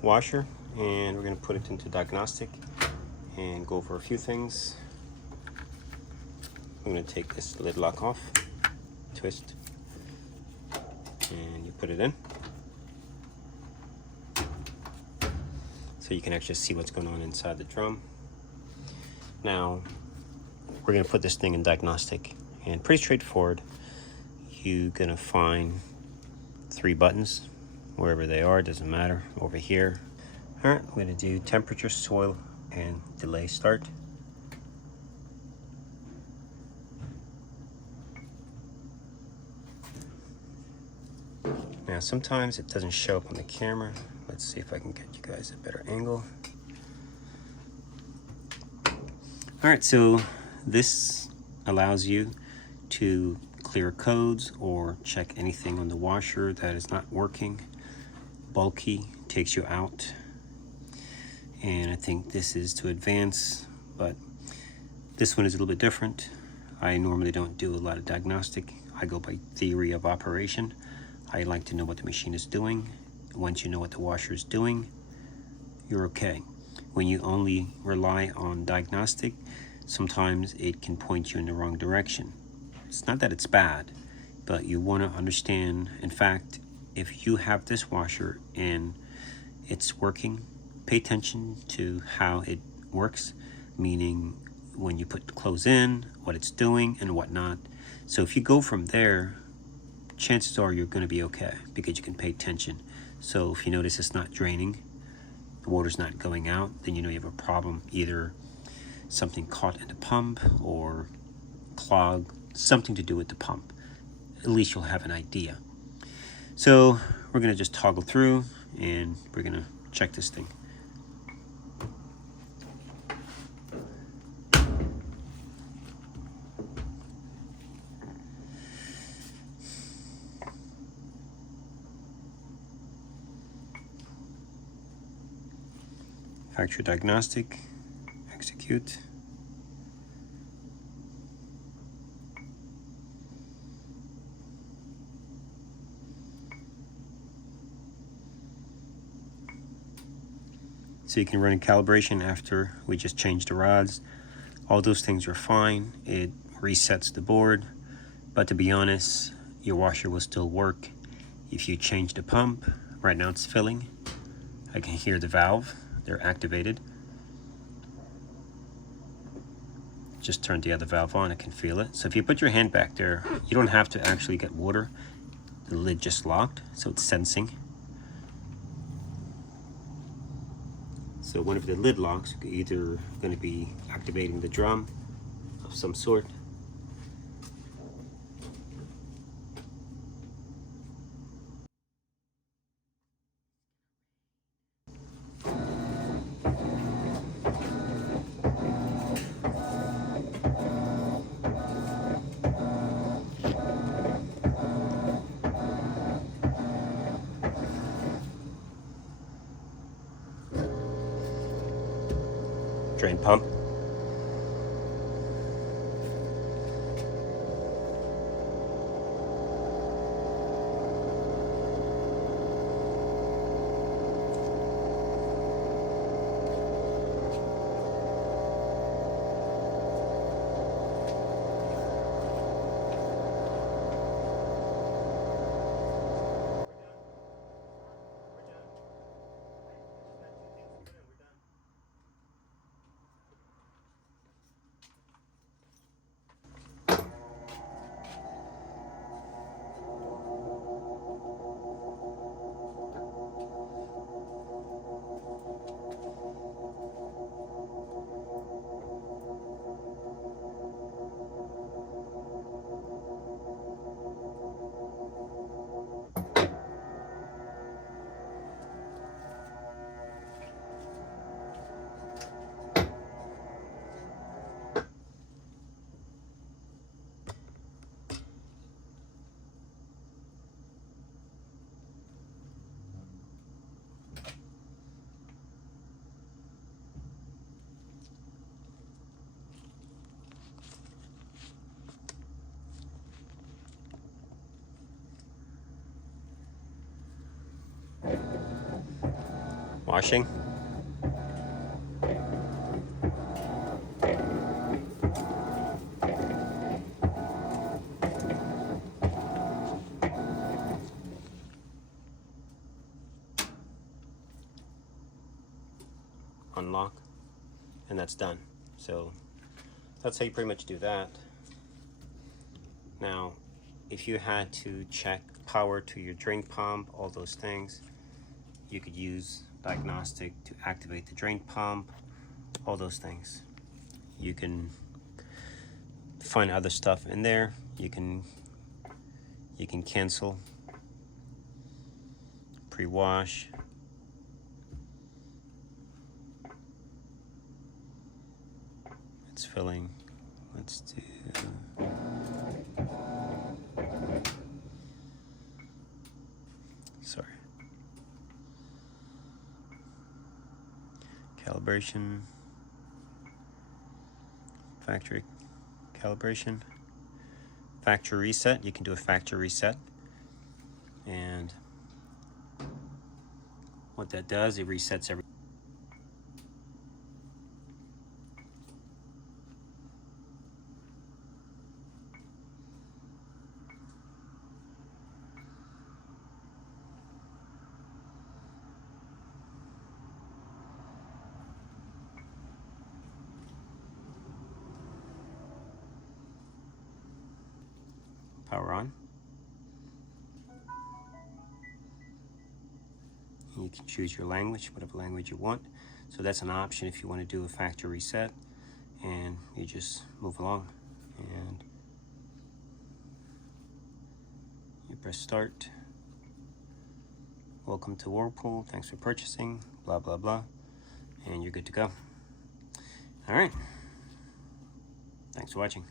washer, and we're going to put it into Diagnostic and go over a few things. I'm going to take this lid lock off, twist, and you put it in so you can actually see what's going on inside the drum. Now we're going to put this thing in Diagnostic, and pretty straightforward. You're going to find 3 buttons wherever they are, doesn't matter, over here. All right, I'm going to do temperature, soil, and delay start. Now sometimes it doesn't show up on the camera. Let's see if I can get you guys a better angle. All right, so this allows you to clear codes or check anything on the washer that is not working. Bulky, takes you out. And I think this is to advance, but this one is a little bit different. I normally don't do a lot of diagnostic. I go by theory of operation. I like to know what the machine is doing. Once you know what the washer is doing, you're okay. When you only rely on diagnostic, sometimes it can point you in the wrong direction. It's not that it's bad, but you want to understand. In fact, if you have this washer and it's working, pay attention to how it works, meaning when you put clothes in, what it's doing and whatnot. So if you go from there, chances are you're going to be okay because you can pay attention. So if you notice it's not draining, the water's not going out, then you know you have a problem, either something caught in the pump or clog, something to do with the pump. At least you'll have an idea. So we're going to just toggle through and we're going to check this thing. Factory diagnostic, execute. So you can run a calibration after we just changed the rods. All those things are fine. It resets the board, but to be honest, your washer will still work. If you change the pump, right now it's filling. I can hear the valve, they're activated. Just turn the other valve on, I can feel it. So if you put your hand back there, you don't have to actually get water. The lid just locked, so it's sensing. So whenever the lid locks, you're either going to be activating the drum of some sort. Drain pump. Washing. Unlock, and that's done. So that's how you pretty much do that. Now, if you had to check power to your drain pump, all those things, you could use Diagnostic to activate the drain pump, all those things. You can find other stuff in there. You can cancel pre-wash. It's filling. Let's do calibration, factory calibration, factory reset. You can do a factory reset, and what that does, it resets every power on. You can choose your language, whatever language you want. So that's an option if you want to do a factory reset, and you just move along and you press start. Welcome to Whirlpool, thanks for purchasing, blah blah blah, and you're good to go. All right, thanks for watching.